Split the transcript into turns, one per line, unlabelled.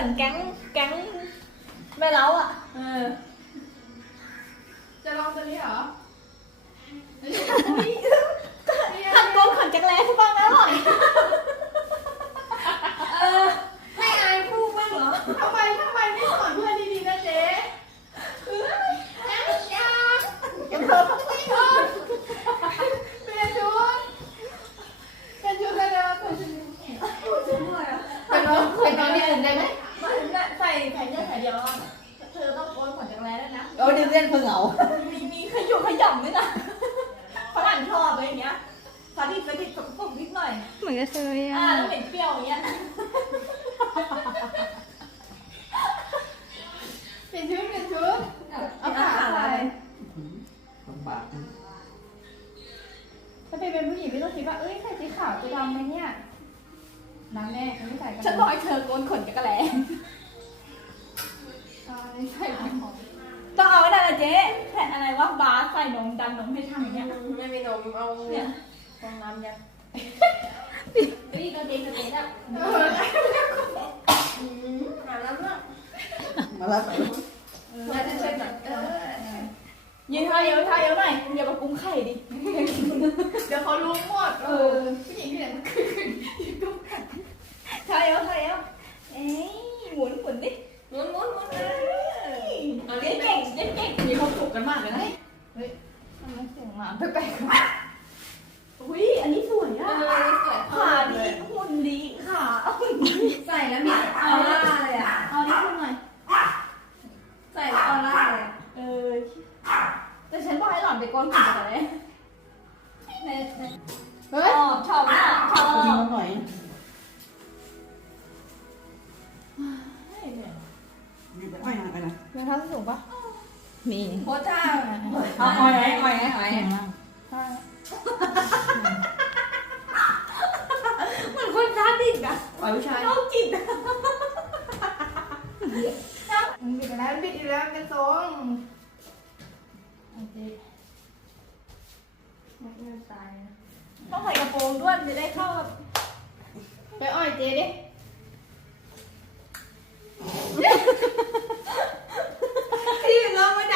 อนแก๊งแม่เล้าอ่ะ
จะลองตัวนี้เหรอ
ทำโกนขนจักรแร้ทุกบ้างนะอร่อย
ไม่อายพูดบ้างเหรอทำไมไม่สอนเพื่อนดีๆนะเจ๊ยังเพิ่มไม่เพิ่มเปลี่ยนชุดกันเดิมพูดด้วยอ่ะเป็นน้องนี่อื่นได้ไหม
ใส่เนื้อใส่เดียวเธอต้องโกนขนจักรแร้ด้วยนะ
เดี๋ยวเล่นเพิ่งเอา
มีขยุกขย่ำด้วยนะฝรั่งชอบอะไรอย่างเงี้ยสาธิตผมนิดหน่อย
เหมือนกับเธอเลยอ่ะ
แล้วเหม็นเปรี้ยวอย่างเงี้ย
เปลี่ยนชุดเอาขาใส่
ลำบาก
ถ้าเป็นผู้หญิงไม่ต้องคิดว่าเอ้ยใส่สีขาวจะดำไหมเนี่ยดำแน่ไม่ใส่กัน
ฉันบอกให้เธอโกนขนจักรแร้
ใส่ของ
ต้องเอาได้นะเจ๊แผ่นอะไรวะบาร์ใส่นมดันนมให้ทำอย่างเงี้ย
ไม่มีนมเอา
เนี่ยฟองน้ำยัดนี่ตัวเจ๊อ่ะ
หาแล้วเนาะ
มาแล้วไป
แล้วจะเช็คหน่อย
ยืนท่าเอวหน่อยอย่ามากุ้งไข่ดิ
เดี๋ยวเขารู้หมดผู้หญิงที่ไหนมันขึ้นกุ้งไข่
ท่าเอวเอ้ยหมุนดิ
ม้วน
เล่นเก่งมีความสุขกันมากเลยนะ
มันสูงอ่ะแปลก
อุ้ยอันนี้สวยอ่ะ
สวย
ขาดีหุ่นดีขา
ใส่แล้วมีออร่าเลยอ่ะ
เอานี่ขึ้นหน่อย
ใส่แล้วออร่าเลย
แต่ฉันบอกให้หล่อนไปโกนขนจักรแร้
เฮ้ย
ชอบมากชอบ
กินมาหน่อย มีไปอ้อยไปนะ
รองเท้าส้นสูงปะ
มี
โคต้า
เอาอ้อยไหม เหมือนคนท้าดิบอะ
อ้อยผู้ชาย
โรคจิตอะ
บิดอีกแล้วเป็นทรงไม่ตายนะ
ต้องใส่กระโปรงด้วยจะได้เข้ากับ
ไปอ้อยเจ๊ดิ
ที่เราไม่